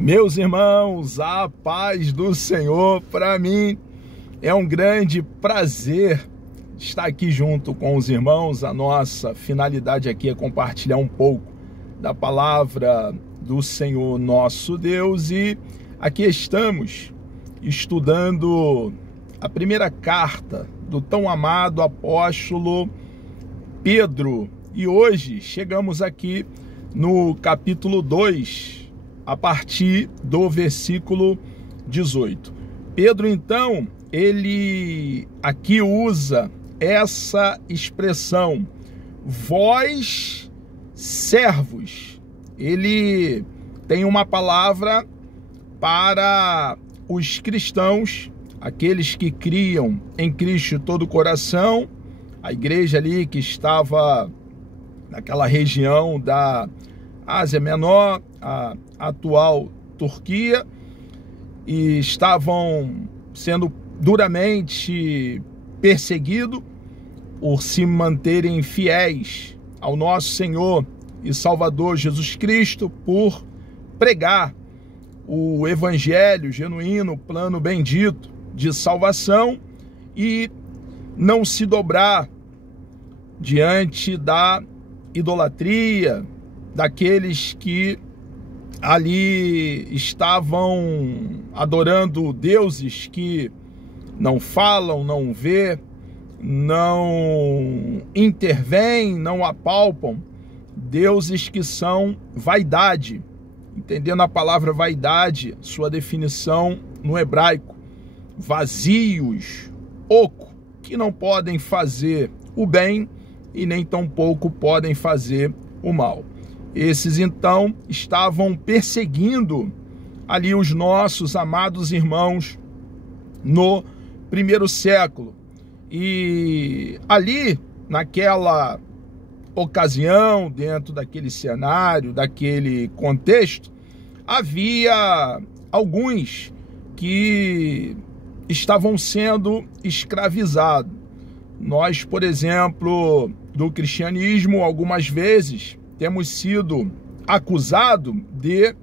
Meus irmãos, a paz do Senhor. Para mim é um grande prazer estar aqui junto com os irmãos. A nossa finalidade aqui é compartilhar um pouco da palavra do Senhor nosso Deus, e aqui estamos estudando a primeira carta do tão amado apóstolo Pedro, e hoje chegamos aqui no capítulo 2, a partir do versículo 18. Pedro, então, ele aqui usa essa expressão, vós servos. Ele tem uma palavra para os cristãos, aqueles que criam em Cristo de todo o coração, a igreja ali que estava naquela região da Ásia Menor, a atual Turquia, e estavam sendo duramente perseguidos por se manterem fiéis ao nosso Senhor e Salvador Jesus Cristo, por pregar o evangelho genuíno, o plano bendito de salvação, e não se dobrar diante da idolatria daqueles que ali estavam adorando deuses que não falam, não vê, não intervêm, não apalpam, deuses que são vaidade. Entendendo a palavra vaidade, sua definição no hebraico, vazios, oco, que não podem fazer o bem e nem tampouco podem fazer o mal. Esses então estavam perseguindo ali os nossos amados irmãos no primeiro século. E ali, naquela ocasião, dentro daquele cenário, daquele contexto, havia alguns que estavam sendo escravizados. Nós, por exemplo, do cristianismo, algumas vezes temos sido acusados de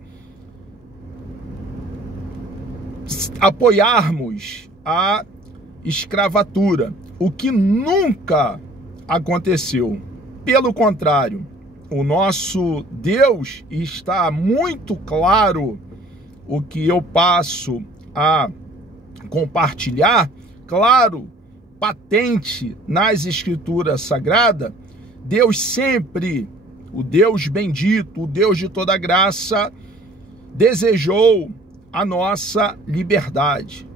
apoiarmos a escravatura, o que nunca aconteceu. Pelo contrário, o nosso Deus, está muito claro o que eu passo a compartilhar, claro, patente nas Escrituras Sagradas. Deus sempre, o Deus bendito, o Deus de toda graça, desejou a nossa liberdade,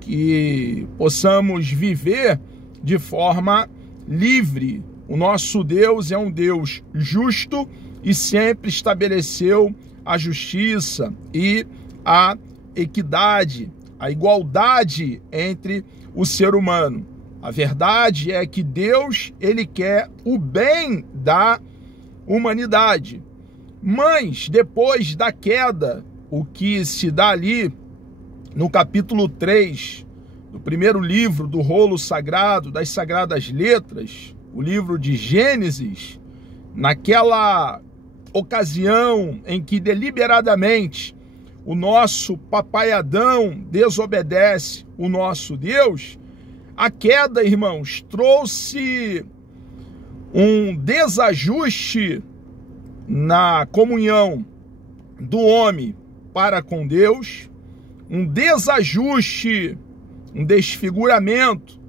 que possamos viver de forma livre. O nosso Deus é um Deus justo e sempre estabeleceu a justiça e a equidade, a igualdade entre o ser humano. A verdade é que Deus, ele quer o bem da humanidade. Mas, depois da queda, o que se dá ali no capítulo 3 do primeiro livro do rolo sagrado, das sagradas letras, o livro de Gênesis, naquela ocasião em que deliberadamente o nosso papai Adão desobedece o nosso Deus, a queda, irmãos, trouxe um desajuste na comunhão do homem para com Deus, um desajuste, um desfiguramento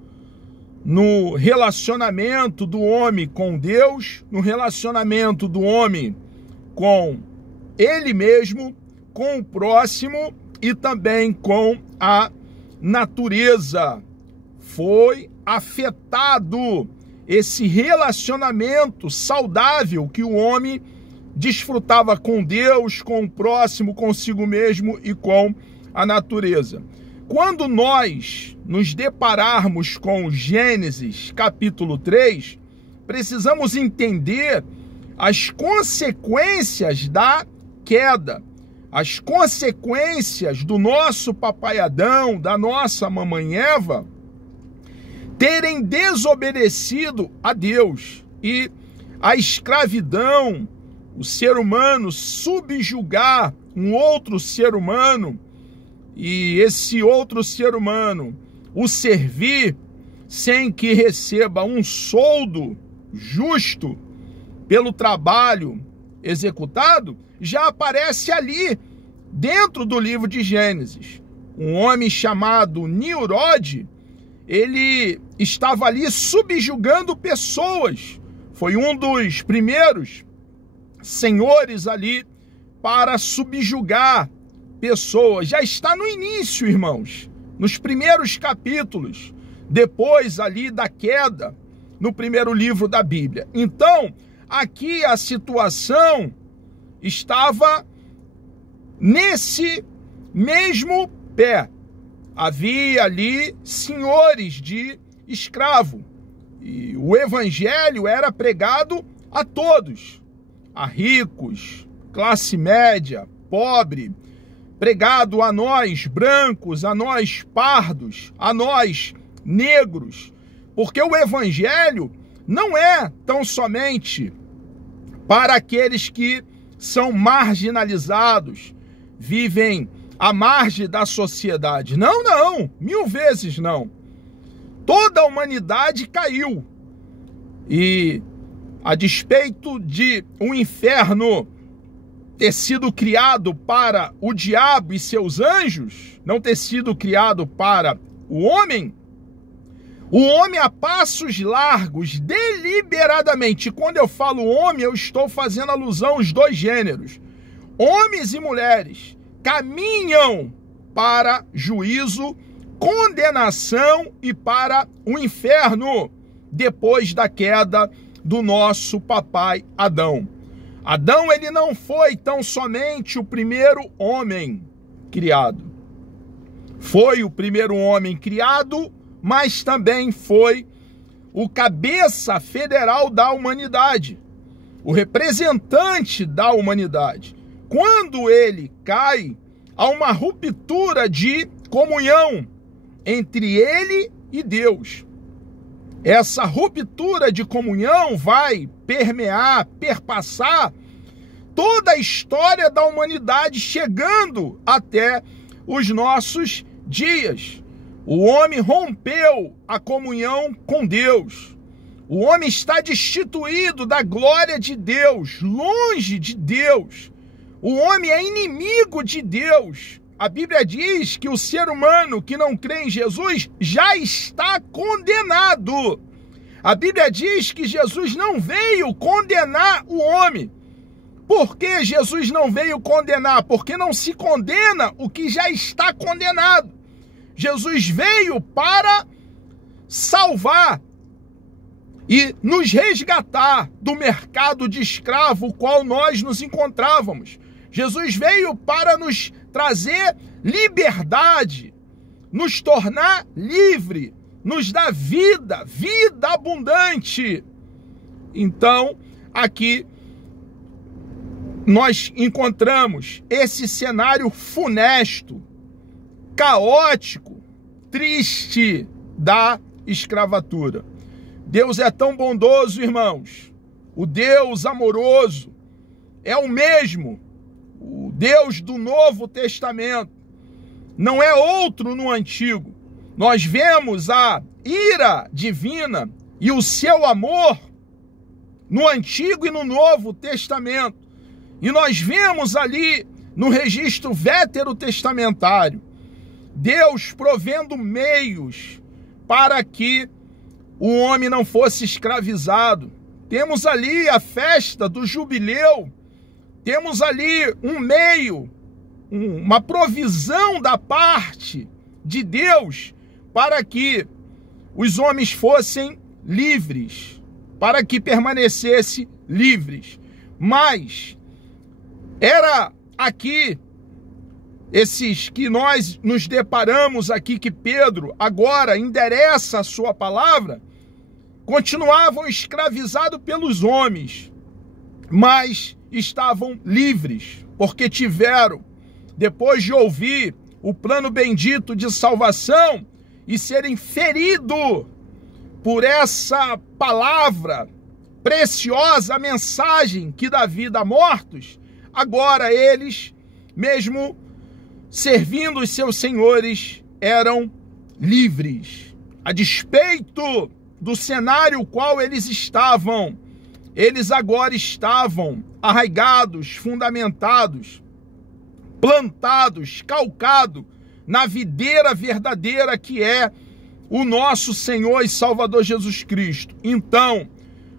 no relacionamento do homem com Deus, no relacionamento do homem com ele mesmo, com o próximo e também com a natureza. Foi afetado esse relacionamento saudável que o homem desfrutava com Deus, com o próximo, consigo mesmo e com a natureza. Quando nós nos depararmos com Gênesis capítulo 3, precisamos entender as consequências da queda, as consequências do nosso papai Adão, da nossa mamãe Eva, terem desobedecido a Deus, e a escravidão, o ser humano subjugar um outro ser humano e esse outro ser humano o servir sem que receba um soldo justo pelo trabalho executado, já aparece ali dentro do livro de Gênesis. Um homem chamado Nimrod, ele estava ali subjugando pessoas. Foi um dos primeiros senhores ali para subjugar pessoas. Já está no início, irmãos, nos primeiros capítulos, depois ali da queda, no primeiro livro da Bíblia. Então, aqui a situação estava nesse mesmo pé. Havia ali senhores de escravo. E o evangelho era pregado a todos, a ricos, classe média, pobre, pregado a nós brancos, a nós pardos, a nós negros, porque o evangelho não é tão somente para aqueles que são marginalizados, vivem à margem da sociedade. Não, não, 1000 vezes não. Toda a humanidade caiu. E a despeito de um inferno ter sido criado para o diabo e seus anjos, não ter sido criado para o homem a passos largos, deliberadamente. Quando eu falo homem, eu estou fazendo alusão aos dois gêneros. Homens e mulheres caminham para juízo, condenação e para o inferno, depois da queda do nosso papai Adão. Adão, ele não foi tão somente o primeiro homem criado. Foi o primeiro homem criado, mas também foi o cabeça federal da humanidade, o representante da humanidade. Quando ele cai, há uma ruptura de comunhão entre ele e Deus. Essa ruptura de comunhão vai permear, perpassar toda a história da humanidade, chegando até os nossos dias. O homem rompeu a comunhão com Deus. O homem está destituído da glória de Deus, longe de Deus. O homem é inimigo de Deus. A Bíblia diz que o ser humano que não crê em Jesus já está condenado. A Bíblia diz que Jesus não veio condenar o homem. Por que Jesus não veio condenar? Porque não se condena o que já está condenado. Jesus veio para salvar e nos resgatar do mercado de escravo, o qual nós nos encontrávamos. Jesus veio para nos trazer liberdade, nos tornar livre, nos dar vida, vida abundante. Então, aqui nós encontramos esse cenário funesto, caótico, triste da escravatura. Deus é tão bondoso, irmãos. O Deus amoroso é o mesmo, o Deus do Novo Testamento. Não é outro no Antigo. Nós vemos a ira divina e o seu amor no Antigo e no Novo Testamento. E nós vemos ali no registro veterotestamentário Deus provendo meios para que o homem não fosse escravizado. Temos ali a festa do jubileu, temos ali um meio, uma provisão da parte de Deus para que os homens fossem livres, para que permanecessem livres. Mas era aqui, esses que nós nos deparamos aqui, que Pedro agora endereça a sua palavra, continuavam escravizados pelos homens, mas estavam livres, porque tiveram, depois de ouvir o plano bendito de salvação e serem feridos por essa palavra preciosa, a mensagem que dá vida a mortos, agora eles mesmo servindo os seus senhores, eram livres. A despeito do cenário qual eles estavam, eles agora estavam arraigados, fundamentados, plantados, calcados na videira verdadeira que é o nosso Senhor e Salvador Jesus Cristo. Então,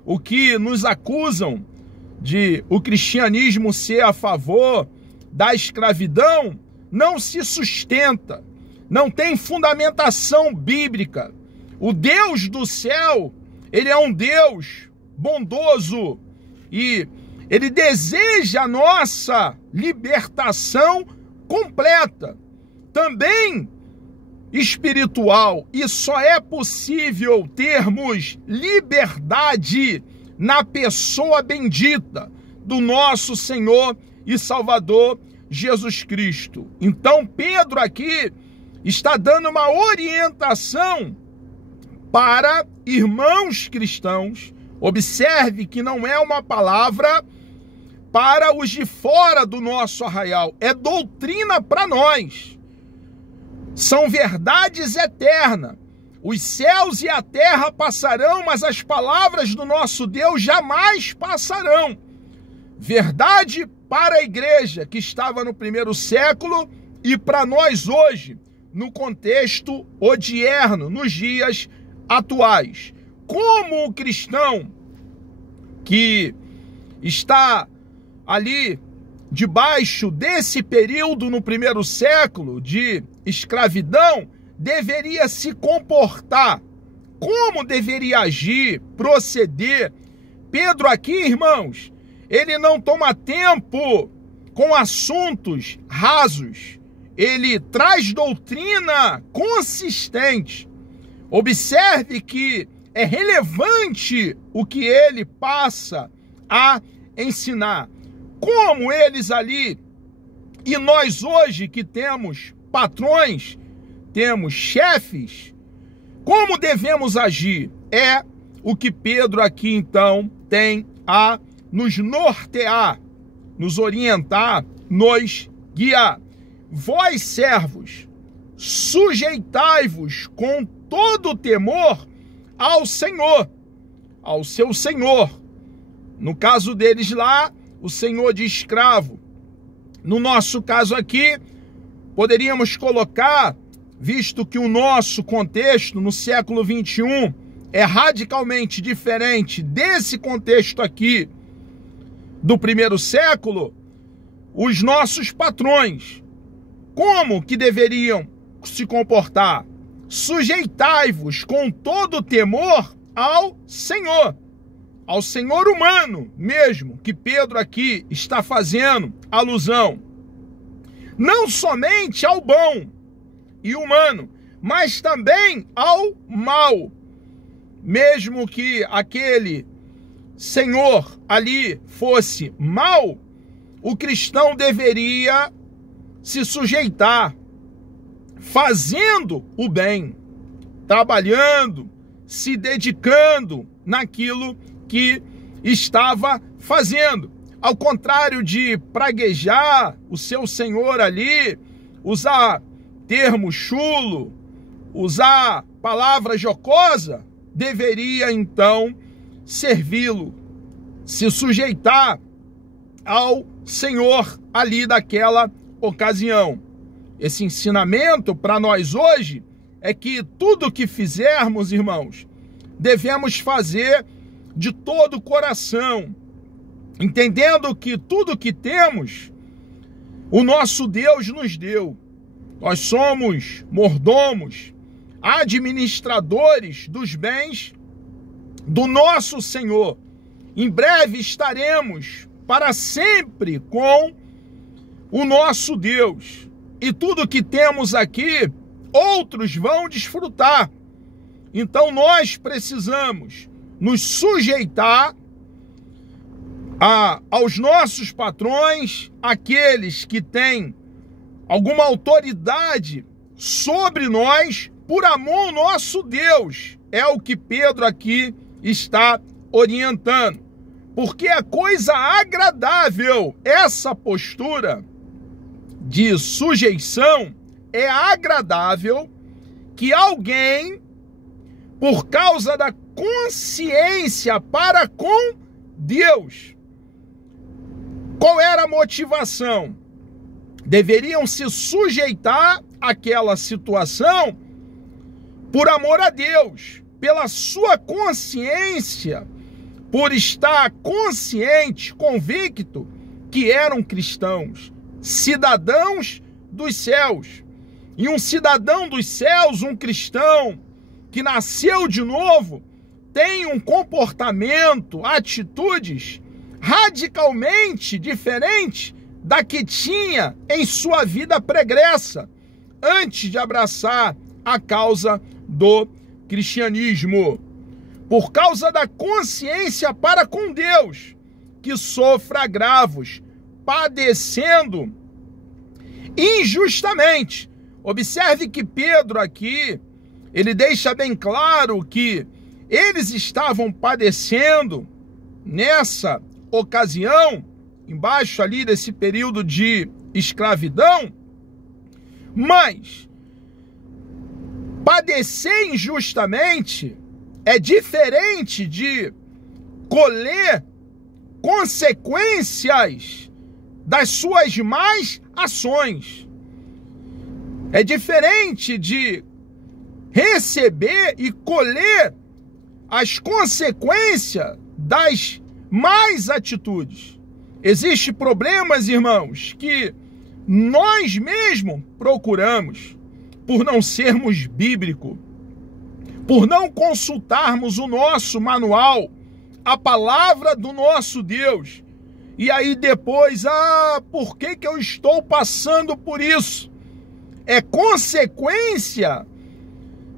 o que nos acusam de o cristianismo ser a favor da escravidão não se sustenta, não tem fundamentação bíblica. O Deus do céu, ele é um Deus bondoso e ele deseja a nossa libertação completa, também espiritual, e só é possível termos liberdade na pessoa bendita do nosso Senhor e Salvador Jesus Cristo. Então Pedro aqui está dando uma orientação para irmãos cristãos. Observe que não é uma palavra para os de fora do nosso arraial, é doutrina para nós. São verdades eternas. Os céus e a terra passarão, mas as palavras do nosso Deus jamais passarão. Verdade para a igreja que estava no primeiro século e para nós hoje, no contexto odierno, nos dias atuais. Como o cristão que está ali debaixo desse período no primeiro século de escravidão deveria se comportar, como deveria agir, proceder. Pedro aqui, irmãos, ele não toma tempo com assuntos rasos, ele traz doutrina consistente. Observe que é relevante o que ele passa a ensinar. Como eles ali, e nós hoje que temos patrões, temos chefes, como devemos agir? É o que Pedro aqui então tem a nos nortear, nos orientar, nos guiar. Vós, servos, sujeitai-vos com todo temor ao Senhor, ao seu Senhor. No caso deles lá, o senhor de escravo. No nosso caso aqui, poderíamos colocar, visto que o nosso contexto no século 21 é radicalmente diferente desse contexto aqui do primeiro século, os nossos patrões, como que deveriam se comportar? Sujeitai-vos com todo temor ao Senhor humano mesmo, que Pedro aqui está fazendo alusão. Não somente ao bom e humano, mas também ao mal. Mesmo que aquele senhor ali fosse mau, o cristão deveria se sujeitar, fazendo o bem, trabalhando, se dedicando naquilo que estava fazendo. Ao contrário de praguejar o seu senhor ali, usar termo chulo, usar palavra jocosa, deveria então servi-lo, se sujeitar ao Senhor ali daquela ocasião. Esse ensinamento para nós hoje é que tudo que fizermos, irmãos, devemos fazer de todo o coração, entendendo que tudo que temos, o nosso Deus nos deu. Nós somos mordomos, administradores dos bens do nosso Senhor. Em breve estaremos para sempre com o nosso Deus. E tudo que temos aqui, outros vão desfrutar. Então nós precisamos nos sujeitar aos nossos patrões, aqueles que têm alguma autoridade sobre nós, por amor ao nosso Deus. É o que Pedro aqui está orientando. Porque é coisa agradável essa postura de sujeição, é agradável que alguém, por causa da consciência para com Deus. Qual era a motivação? Deveriam se sujeitar àquela situação por amor a Deus, pela sua consciência, por estar consciente, convicto que eram cristãos, cidadãos dos céus. E um cidadão dos céus, um cristão que nasceu de novo, tem um comportamento, atitudes radicalmente diferentes da que tinha em sua vida pregressa, antes de abraçar a causa do cristianismo. Por causa da consciência para com Deus, que sofra agravos, padecendo injustamente. Observe que Pedro aqui, ele deixa bem claro que eles estavam padecendo nessa ocasião, embaixo ali desse período de escravidão, mas padecer injustamente é diferente de colher consequências das suas más ações. É diferente de receber e colher as consequências das más atitudes. Existem problemas, irmãos, que nós mesmos procuramos por não sermos bíblicos, por não consultarmos o nosso manual, a palavra do nosso Deus. E aí depois, por que eu estou passando por isso? É consequência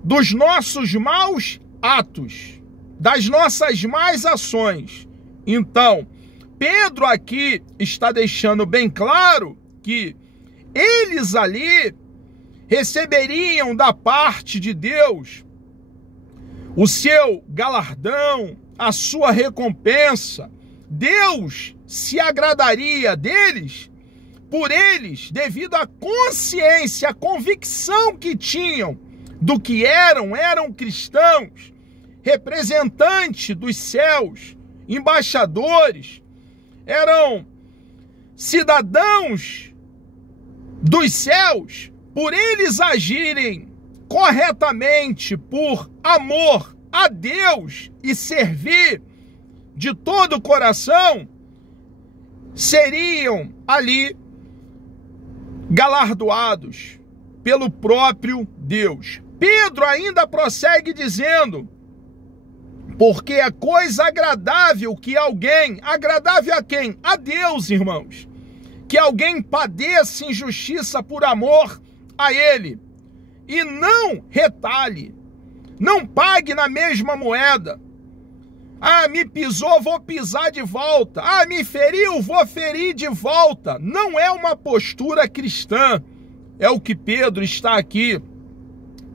dos nossos maus atos, das nossas más ações. Então, Pedro aqui está deixando bem claro que eles ali receberiam da parte de Deus o seu galardão, a sua recompensa. Deus se agradaria deles, por eles, devido à consciência, à convicção que tinham do que eram cristãos, representantes dos céus, embaixadores, eram cidadãos dos céus, por eles agirem corretamente, por amor a Deus e servir de todo o coração, seriam ali galardoados pelo próprio Deus. Pedro ainda prossegue dizendo: porque é coisa agradável que alguém, agradável a quem? A Deus, irmãos, que alguém padeça injustiça por amor a Ele, e não retalhe, não pague na mesma moeda. Me pisou, vou pisar de volta. Me feriu, vou ferir de volta. Não é uma postura cristã. É o que Pedro está aqui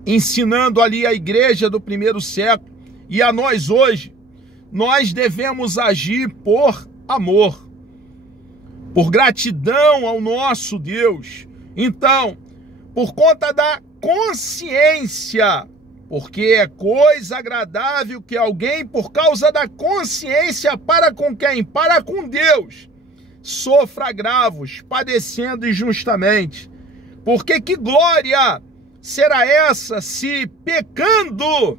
ensinando ali à igreja do primeiro século e a nós hoje. Nós devemos agir por amor, por gratidão ao nosso Deus. Então, por conta da consciência, porque é coisa agradável que alguém, por causa da consciência para com quem? Para com Deus, sofra agravos, padecendo injustamente. Porque que glória será essa se pecando,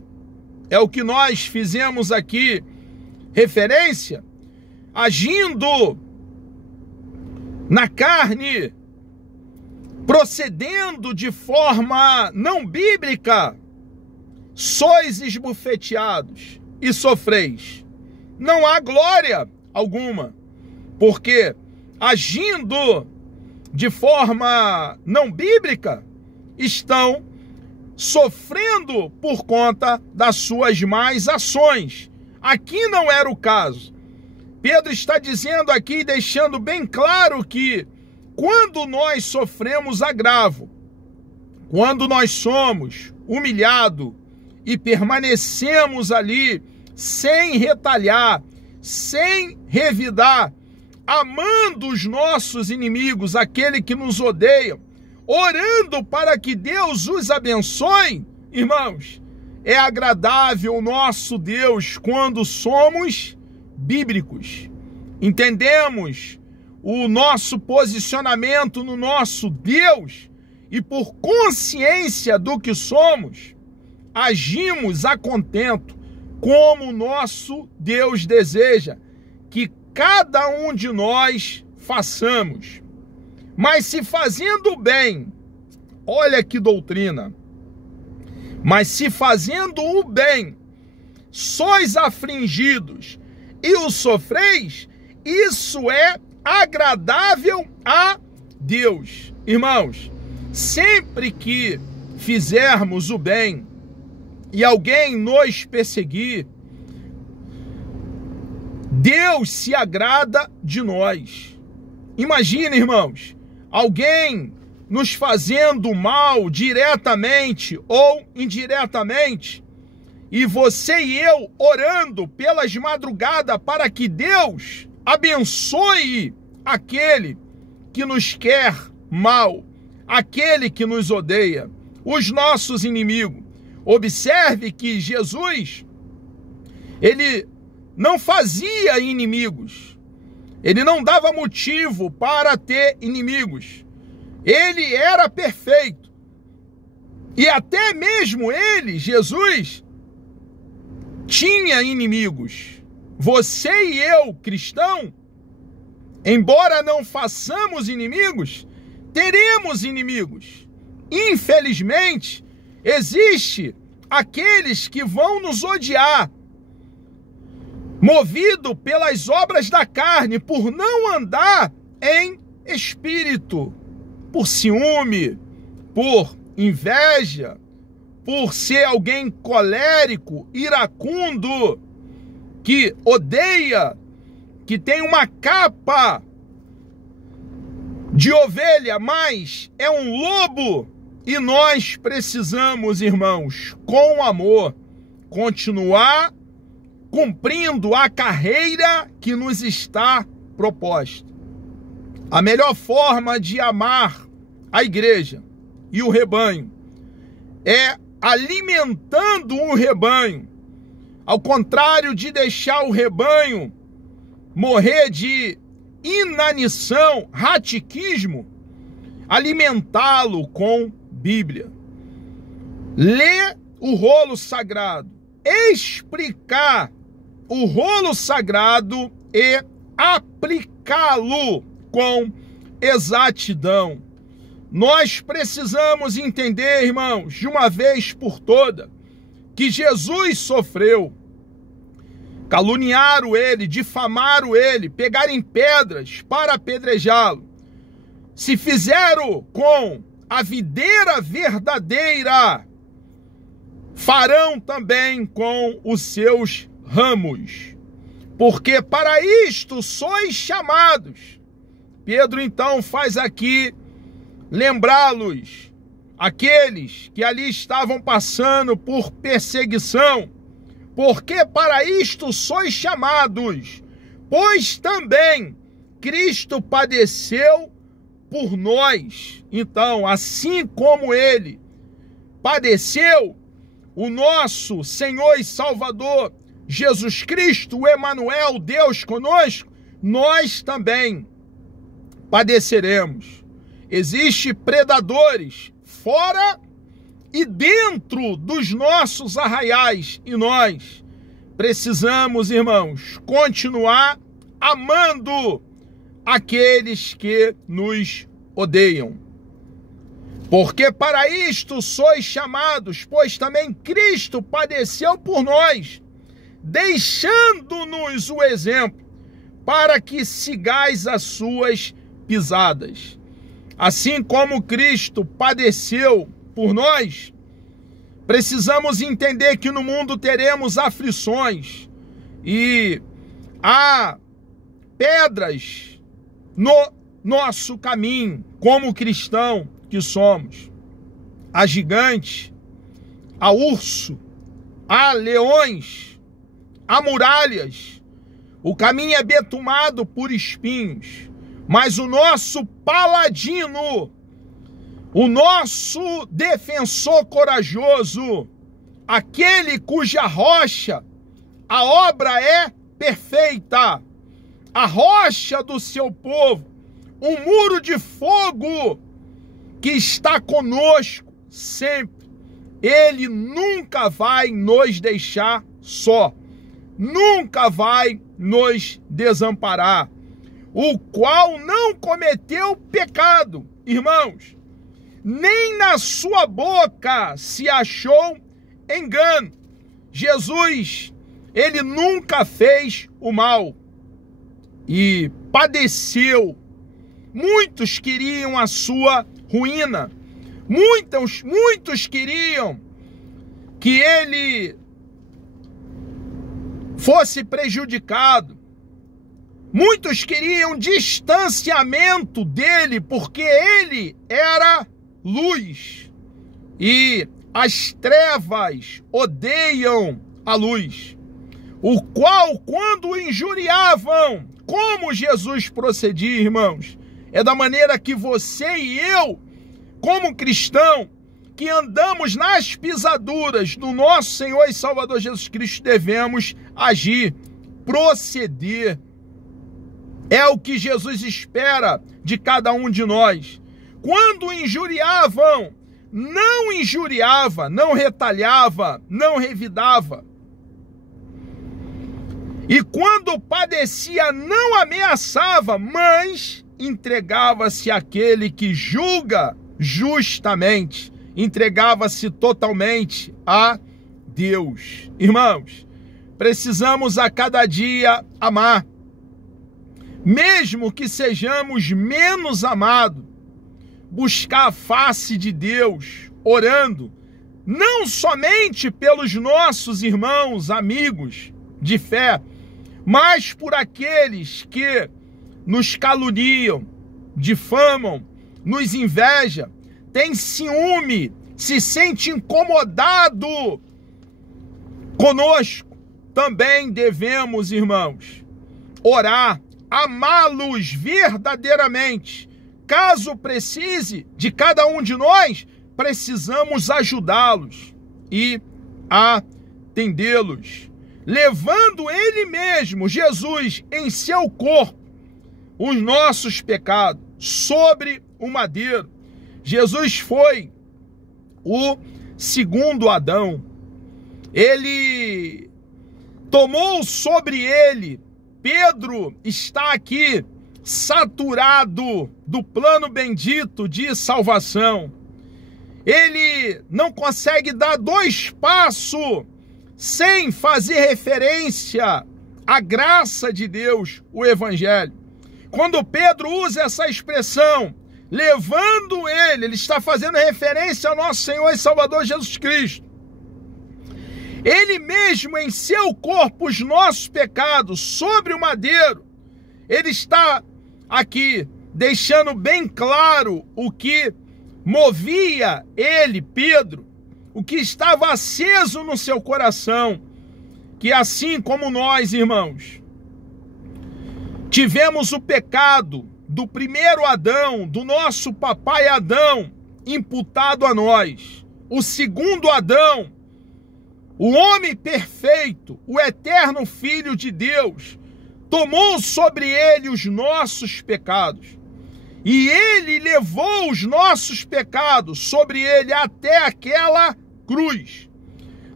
é o que nós fizemos aqui referência, agindo na carne, procedendo de forma não bíblica, sois esbofeteados e sofreis. Não há glória alguma, porque agindo de forma não bíblica, estão sofrendo por conta das suas más ações. Aqui não era o caso. Pedro está dizendo aqui, deixando bem claro que quando nós sofremos agravo, quando nós somos humilhados e permanecemos ali sem retalhar, sem revidar, amando os nossos inimigos, aquele que nos odeia, orando para que Deus os abençoe, irmãos, é agradável o nosso Deus quando somos bíblicos. Entendemos o nosso posicionamento no nosso Deus e por consciência do que somos, agimos a contento, como o nosso Deus deseja que cada um de nós façamos. Mas se fazendo o bem, olha que doutrina, mas se fazendo o bem, sois afligidos e o sofreis, isso é agradável a Deus. Irmãos, sempre que fizermos o bem e alguém nos perseguir, Deus se agrada de nós. Imagina, irmãos, alguém nos fazendo mal diretamente ou indiretamente, e você e eu orando pelas madrugadas para que Deus abençoe aquele que nos quer mal, aquele que nos odeia, os nossos inimigos. Observe que Jesus, ele não fazia inimigos, ele não dava motivo para ter inimigos. Ele era perfeito. E até mesmo ele, Jesus, tinha inimigos. Você e eu, cristão, embora não façamos inimigos, teremos inimigos. Infelizmente, existe aqueles que vão nos odiar, movido pelas obras da carne, por não andar em espírito, por ciúme, por inveja, por ser alguém colérico, iracundo, que odeia, que tem uma capa de ovelha, mas é um lobo. E nós precisamos, irmãos, com amor, continuar cumprindo a carreira que nos está proposta. A melhor forma de amar a igreja e o rebanho é alimentando o rebanho, ao contrário de deixar o rebanho morrer de inanição, ratiquismo, alimentá-lo com Bíblia. Ler o rolo sagrado, explicar o rolo sagrado e aplicá-lo com exatidão. Nós precisamos entender, irmãos, de uma vez por toda, que Jesus sofreu. Caluniaram ele, difamaram ele, pegarem pedras para apedrejá-lo. Se fizeram com a videira verdadeira, farão também com os seus ramos. Porque para isto sois chamados. Pedro então faz aqui lembrá-los, aqueles que ali estavam passando por perseguição, porque para isto sois chamados, pois também Cristo padeceu por nós. Então, assim como ele padeceu, o nosso Senhor e Salvador Jesus Cristo, o Emanuel, Deus conosco, nós também padeceremos. Existem predadores fora e dentro dos nossos arraiais, e nós precisamos, irmãos, continuar amando aqueles que nos odeiam. Porque para isto sois chamados, pois também Cristo padeceu por nós, deixando-nos o exemplo, para que sigais as suas pisadas. Assim como Cristo padeceu por nós, precisamos entender que no mundo teremos aflições e há pedras no nosso caminho, como cristão que somos. Há gigantes, há urso, há leões, há muralhas. O caminho é betumado por espinhos, mas o nosso paladino, o nosso defensor corajoso, aquele cuja rocha, a obra é perfeita, a rocha do seu povo, um muro de fogo que está conosco sempre. Ele nunca vai nos deixar só, nunca vai nos desamparar, o qual não cometeu pecado, irmãos, nem na sua boca se achou engano. Jesus, ele nunca fez o mal e padeceu. Muitos queriam a sua ruína, muitos queriam que ele fosse prejudicado, muitos queriam distanciamento dele, porque ele era luz e as trevas odeiam a luz, o qual, quando o injuriavam, como Jesus procedia, irmãos, é da maneira que você e eu, como cristão, que andamos nas pisaduras do nosso Senhor e Salvador Jesus Cristo, devemos agir, proceder. É o que Jesus espera de cada um de nós. Quando injuriavam, não injuriava, não retalhava, não revidava. E quando padecia, não ameaçava, mas entregava-se àquele que julga justamente, entregava-se totalmente a Deus. Irmãos, precisamos a cada dia amar, mesmo que sejamos menos amados, buscar a face de Deus, orando, não somente pelos nossos irmãos, amigos de fé, mas por aqueles que nos caluniam, difamam, nos inveja, tem ciúme, se sente incomodado conosco. Também devemos, irmãos, orar, amá-los verdadeiramente. Caso precise de cada um de nós, precisamos ajudá-los e atendê-los, levando ele mesmo, Jesus, em seu corpo, os nossos pecados sobre o madeiro. Jesus foi o segundo Adão. Ele tomou sobre ele. Pedro está aqui saturado do plano bendito de salvação. Ele não consegue dar 2 passos sem fazer referência à graça de Deus, o Evangelho. Quando Pedro usa essa expressão, levando ele está fazendo referência ao nosso Senhor e Salvador Jesus Cristo. Ele mesmo em seu corpo os nossos pecados sobre o madeiro. Ele está aqui deixando bem claro o que movia ele, Pedro, o que estava aceso no seu coração, que assim como nós, irmãos, tivemos o pecado do primeiro Adão, do nosso papai Adão, imputado a nós. O segundo Adão, o homem perfeito, o eterno Filho de Deus, tomou sobre ele os nossos pecados. E ele levou os nossos pecados sobre ele até aquela cruz.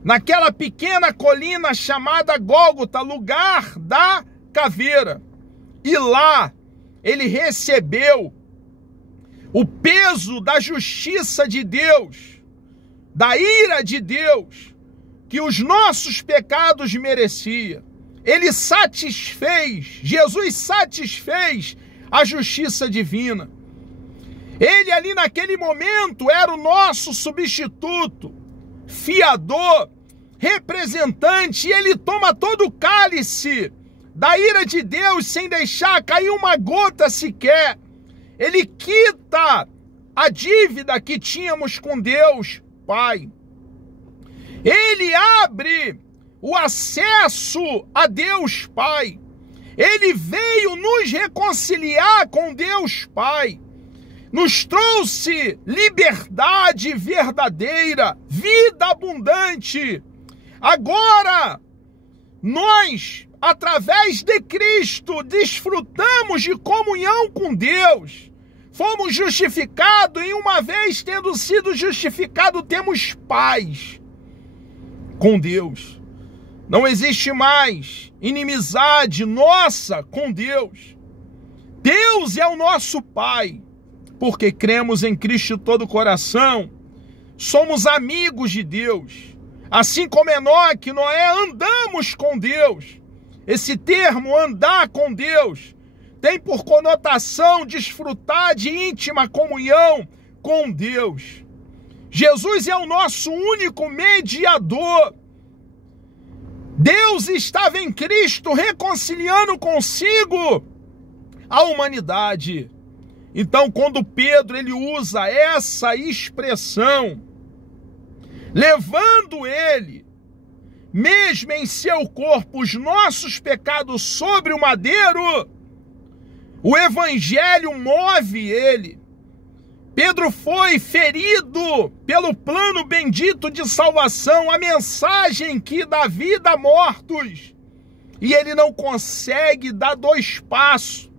Naquela pequena colina chamada Gólgota, lugar da caveira. E lá ele recebeu o peso da justiça de Deus, da ira de Deus, que os nossos pecados mereciam. Ele satisfez, Jesus satisfez a justiça divina. Ele ali naquele momento era o nosso substituto, fiador, representante, e ele toma todo o cálice da ira de Deus sem deixar cair uma gota sequer. Ele quita a dívida que tínhamos com Deus, Pai. Ele abre o acesso a Deus, Pai. Ele veio nos reconciliar com Deus Pai. Nos trouxe liberdade verdadeira, vida abundante. Agora, nós, através de Cristo, desfrutamos de comunhão com Deus. Fomos justificados e uma vez tendo sido justificados, temos paz com Deus. Não existe mais inimizade nossa com Deus. Deus é o nosso Pai, porque cremos em Cristo de todo o coração. Somos amigos de Deus. Assim como Enoque e Noé andamos com Deus. Esse termo, andar com Deus, tem por conotação desfrutar de íntima comunhão com Deus. Jesus é o nosso único mediador. Deus estava em Cristo reconciliando consigo a humanidade. Então, quando Pedro ele usa essa expressão, levando ele, mesmo em seu corpo, os nossos pecados sobre o madeiro, o evangelho move ele. Pedro foi ferido pelo plano bendito de salvação, a mensagem que dá vida a mortos. E ele não consegue dar 2 passos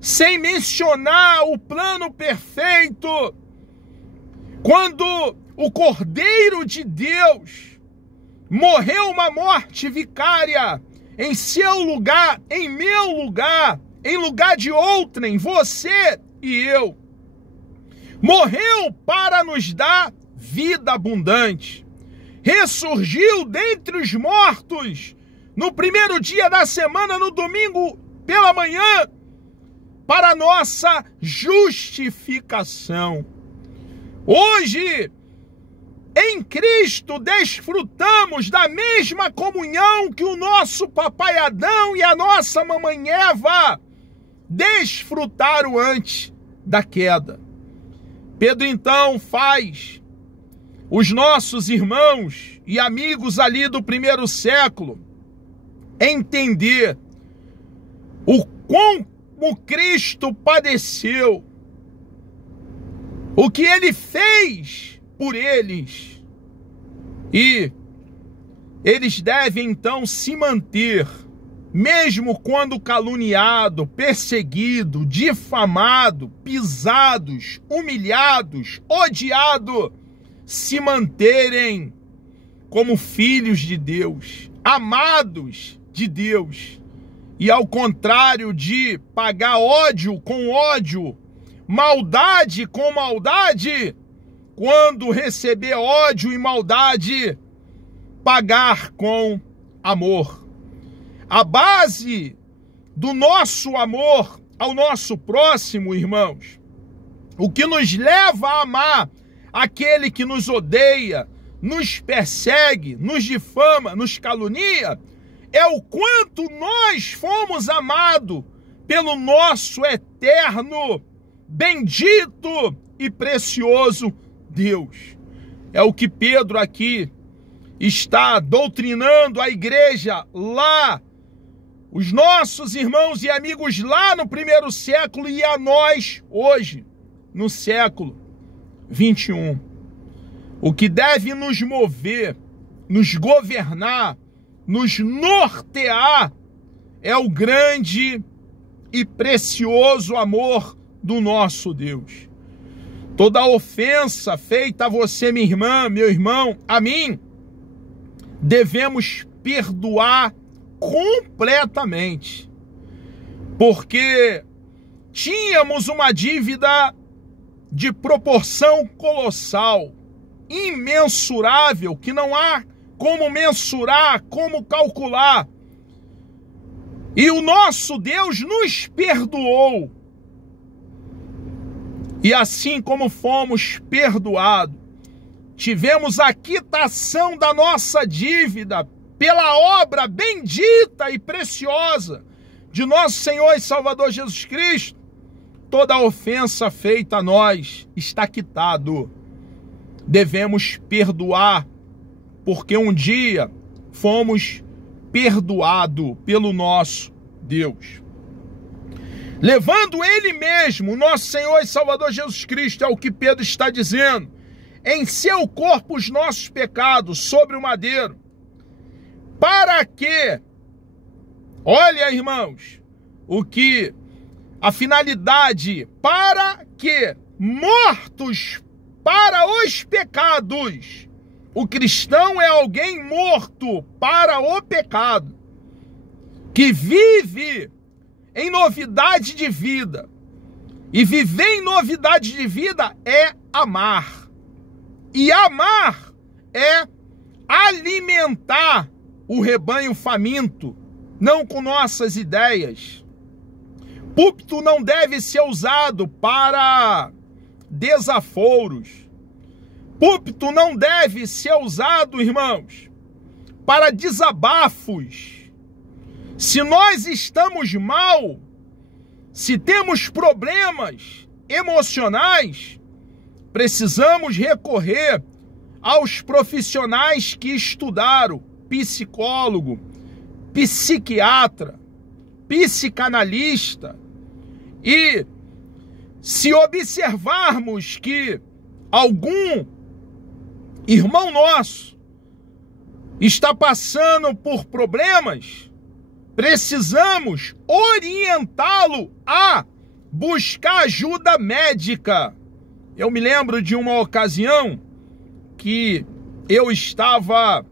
sem mencionar o plano perfeito. Quando o Cordeiro de Deus morreu uma morte vicária em seu lugar, em meu lugar, em lugar de outrem, você e eu. Morreu para nos dar vida abundante. Ressurgiu dentre os mortos no primeiro dia da semana, no domingo pela manhã, para nossa justificação. Hoje, em Cristo, desfrutamos da mesma comunhão que o nosso papai Adão e a nossa mamãe Eva desfrutaram antes da queda. Pedro então faz os nossos irmãos e amigos ali do primeiro século entender o como Cristo padeceu, o que ele fez por eles, e eles devem então se manter, mesmo quando caluniado, perseguido, difamado, pisados, humilhados, odiado, se manterem como filhos de Deus, amados de Deus, e ao contrário de pagar ódio com ódio, maldade com maldade, quando receber ódio e maldade, pagar com amor. A base do nosso amor ao nosso próximo, irmãos, o que nos leva a amar aquele que nos odeia, nos persegue, nos difama, nos calunia, é o quanto nós fomos amados pelo nosso eterno, bendito e precioso Deus. É o que Pedro aqui está doutrinando a igreja lá, os nossos irmãos e amigos lá no primeiro século e a nós hoje, no século 21. O que deve nos mover, nos governar, nos nortear é o grande e precioso amor do nosso Deus. Toda ofensa feita a você, minha irmã, meu irmão, a mim, devemos perdoar completamente, porque tínhamos uma dívida de proporção colossal, imensurável, que não há como mensurar, como calcular. E o nosso Deus nos perdoou. E assim como fomos perdoados, tivemos a quitação da nossa dívida pela obra bendita e preciosa de nosso Senhor e Salvador Jesus Cristo. Toda ofensa feita a nós está quitado. Devemos perdoar, porque um dia fomos perdoados pelo nosso Deus. Levando ele mesmo, nosso Senhor e Salvador Jesus Cristo, é o que Pedro está dizendo, em seu corpo os nossos pecados sobre o madeiro, para que, olha irmãos, a finalidade, para que, mortos para os pecados, o cristão é alguém morto para o pecado, que vive em novidade de vida. E viver em novidade de vida é amar. E amar é alimentar o rebanho faminto, não com nossas ideias. Púlpito não deve ser usado para desaforos. Púlpito não deve ser usado, irmãos, para desabafos. Se nós estamos mal, se temos problemas emocionais, precisamos recorrer aos profissionais que estudaram, psicólogo, psiquiatra, psicanalista. E se observarmos que algum irmão nosso está passando por problemas, precisamos orientá-lo a buscar ajuda médica. Eu me lembro de uma ocasião que eu estava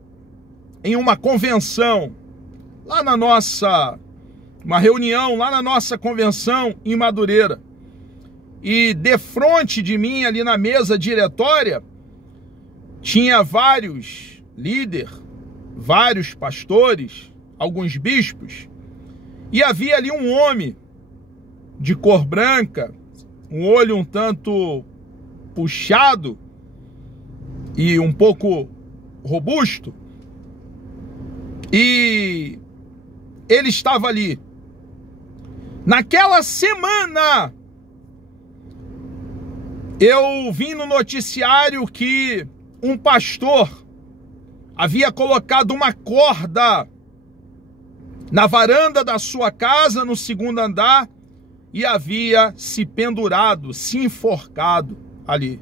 em uma convenção, uma reunião lá na nossa convenção em Madureira. E defronte de mim, ali na mesa diretória, tinha vários líderes, vários pastores, alguns bispos, e havia ali um homem de cor branca, um olho um tanto puxado e um pouco robusto, e ele estava ali. Naquela semana, eu vi no noticiário que um pastor havia colocado uma corda na varanda da sua casa, no segundo andar, e havia se pendurado, se enforcado ali.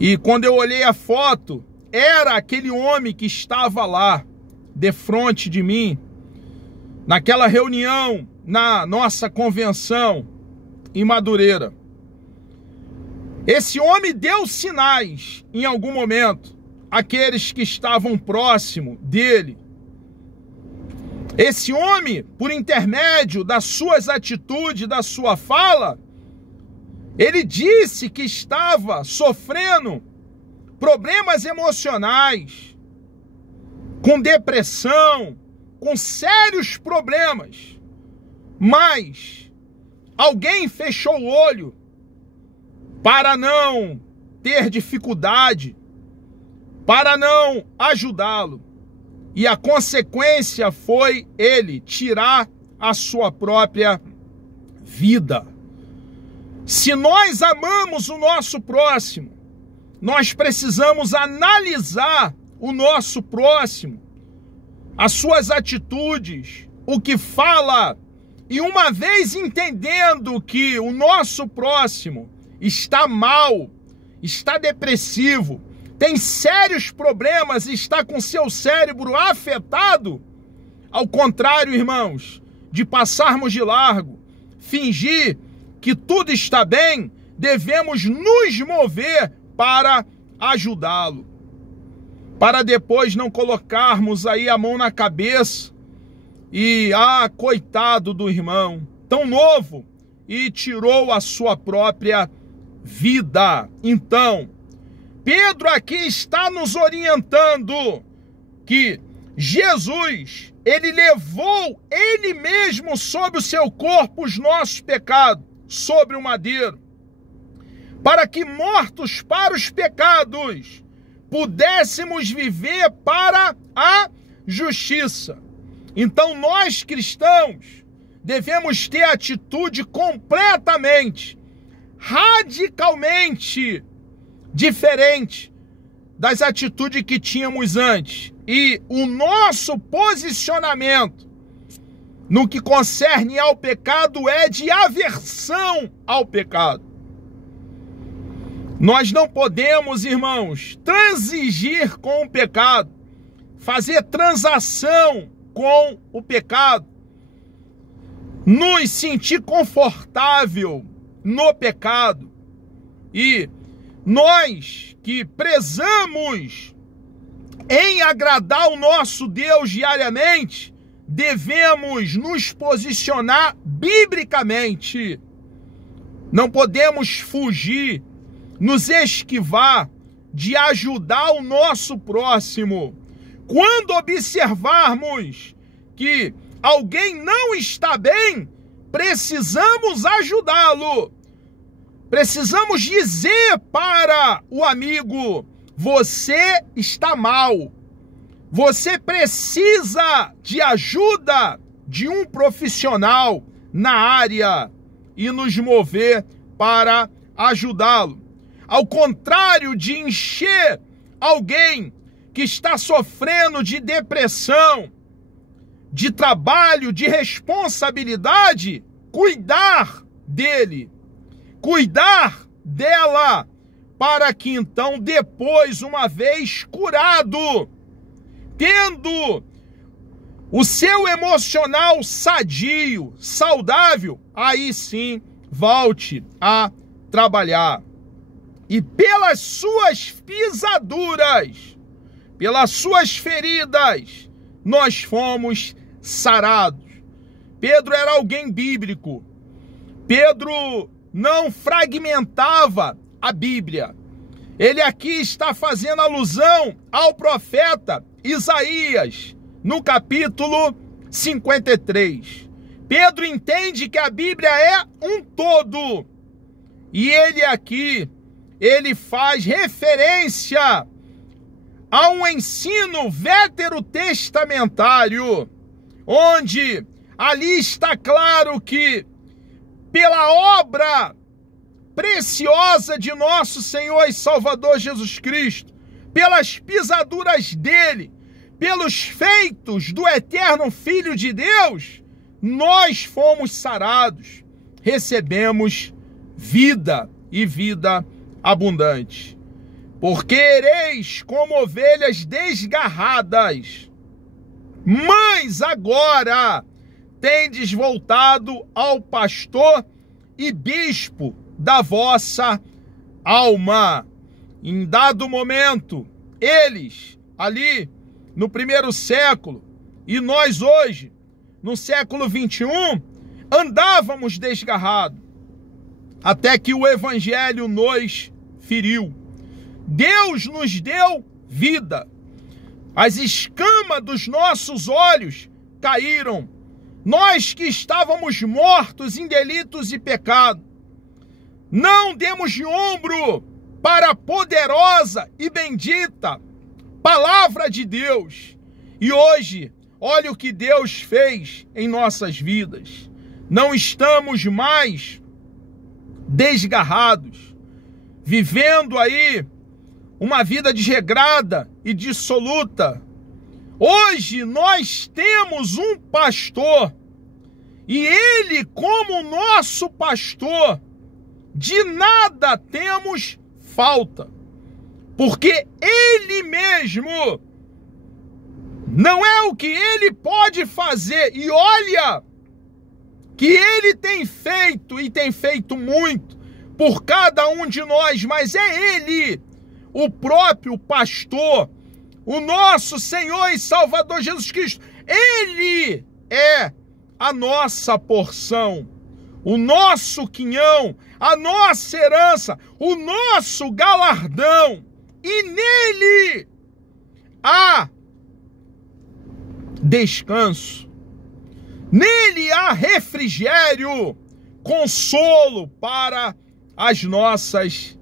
E quando eu olhei a foto, era aquele homem que estava lá, defronte de mim, naquela reunião, na nossa convenção em Madureira. Esse homem deu sinais, em algum momento, àqueles que estavam próximo dele. Esse homem, por intermédio das suas atitudes, da sua fala, ele disse que estava sofrendo problemas emocionais, com depressão, com sérios problemas. Mas alguém fechou o olho para não ter dificuldade, para não ajudá-lo. E a consequência foi ele tirar a sua própria vida. Se nós amamos o nosso próximo, nós precisamos analisar o nosso próximo, as suas atitudes, o que fala, e uma vez entendendo que o nosso próximo está mal, está depressivo, tem sérios problemas e está com seu cérebro afetado, ao contrário, irmãos, de passarmos de largo, fingir que tudo está bem, devemos nos mover para ajudá-lo, para depois não colocarmos aí a mão na cabeça e, coitado do irmão, tão novo, e tirou a sua própria vida. Então, Pedro aqui está nos orientando que Jesus, ele levou ele mesmo sobre o seu corpo os nossos pecados, sobre o madeiro, para que mortos para os pecados, pudéssemos viver para a justiça. Então nós cristãos devemos ter atitude completamente, radicalmente diferente das atitudes que tínhamos antes. E o nosso posicionamento no que concerne ao pecado é de aversão ao pecado. Nós não podemos, irmãos, transigir com o pecado, fazer transação com o pecado, nos sentir confortável no pecado. E nós que prezamos em agradar o nosso Deus diariamente, devemos nos posicionar biblicamente. Não podemos fugir, nos esquivar de ajudar o nosso próximo. Quando observarmos que alguém não está bem, precisamos ajudá-lo. Precisamos dizer para o amigo: você está mal. Você precisa de ajuda de um profissional na área e nos mover para ajudá-lo. Ao contrário de encher alguém que está sofrendo de depressão, de trabalho, de responsabilidade, cuidar dele, cuidar dela, para que então depois, uma vez curado, tendo o seu emocional sadio, saudável, aí sim volte a trabalhar. E pelas suas pisaduras, pelas suas feridas, nós fomos sarados. Pedro era alguém bíblico. Pedro não fragmentava a Bíblia. Ele aqui está fazendo alusão ao profeta Isaías, no capítulo 53. Pedro entende que a Bíblia é um todo. E ele faz referência a um ensino veterotestamentário, onde ali está claro que pela obra preciosa de nosso Senhor e Salvador Jesus Cristo, pelas pisaduras dele, pelos feitos do eterno Filho de Deus, nós fomos sarados, recebemos vida e vida abundante. Porque ereis como ovelhas desgarradas, mas agora tendes voltado ao pastor e bispo da vossa alma. Em dado momento, eles ali no primeiro século e nós hoje, no século 21, andávamos desgarrados, até que o evangelho nos feriu. Deus nos deu vida. As escamas dos nossos olhos caíram. Nós que estávamos mortos em delitos e pecado, não demos de ombro para a poderosa e bendita palavra de Deus. E hoje, olha o que Deus fez em nossas vidas. Não estamos mais desgarrados, vivendo aí uma vida desregrada e dissoluta. Hoje nós temos um pastor, e ele, como nosso pastor, de nada temos falta, porque ele mesmo, não é o que ele pode fazer, e olha que ele tem feito, e tem feito muito por cada um de nós, mas é ele, o próprio pastor, o nosso Senhor e Salvador Jesus Cristo. Ele é a nossa porção, o nosso quinhão, a nossa herança, o nosso galardão. E nele há descanso, nele há refrigério, consolo para as nossas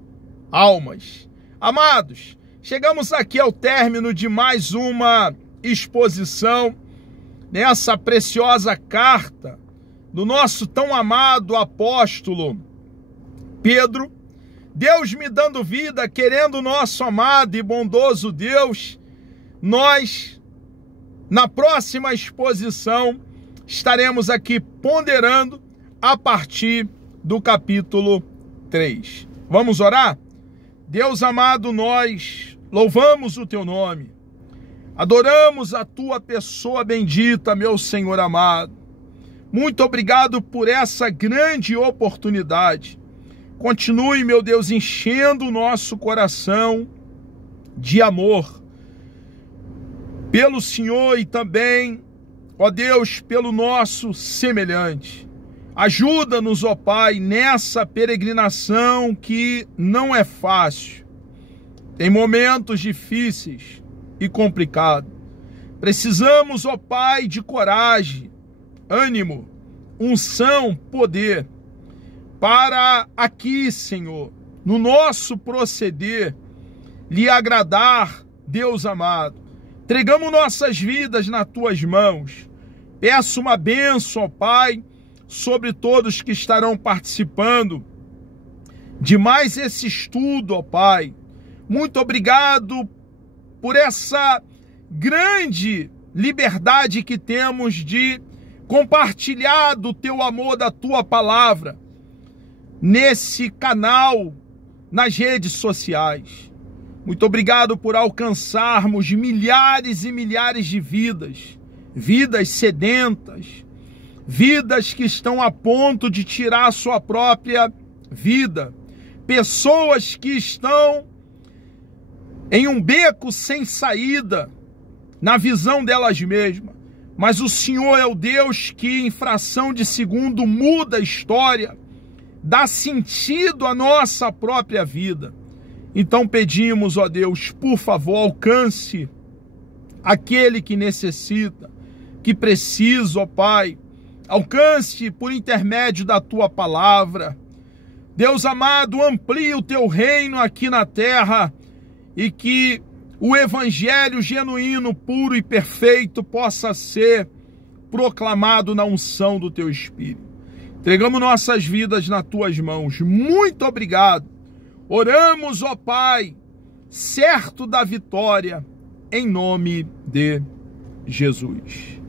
almas. Amados, chegamos aqui ao término de mais uma exposição nessa preciosa carta do nosso tão amado apóstolo Pedro. Deus me dando vida, querendo o nosso amado e bondoso Deus, nós, na próxima exposição, estaremos aqui ponderando a partir do capítulo 3. Vamos orar? Deus amado, nós louvamos o teu nome, adoramos a tua pessoa bendita, meu Senhor amado. Muito obrigado por essa grande oportunidade. Continue, meu Deus, enchendo o nosso coração de amor pelo Senhor e também, ó Deus, pelo nosso semelhante. Ajuda-nos, ó Pai, nessa peregrinação que não é fácil. Tem momentos difíceis e complicados. Precisamos, ó Pai, de coragem, ânimo, unção, poder, para aqui, Senhor, no nosso proceder, lhe agradar, Deus amado. Entregamos nossas vidas nas tuas mãos. Peço uma bênção, ó Pai, sobre todos que estarão participando de mais esse estudo, ó Pai. Muito obrigado por essa grande liberdade que temos de compartilhar do teu amor, da tua palavra, nesse canal, nas redes sociais. Muito obrigado por alcançarmos milhares e milhares de vidas, vidas sedentas, vidas que estão a ponto de tirar a sua própria vida, pessoas que estão em um beco sem saída, na visão delas mesmas. Mas o Senhor é o Deus que, em fração de segundo, muda a história, dá sentido à nossa própria vida. Então pedimos, ó Deus, por favor, alcance aquele que necessita, que precisa, ó Pai. Alcance por intermédio da tua palavra. Deus amado, amplie o teu reino aqui na terra e que o evangelho genuíno, puro e perfeito possa ser proclamado na unção do teu Espírito. Entregamos nossas vidas nas tuas mãos. Muito obrigado. Oramos, ó Pai, certo da vitória, em nome de Jesus.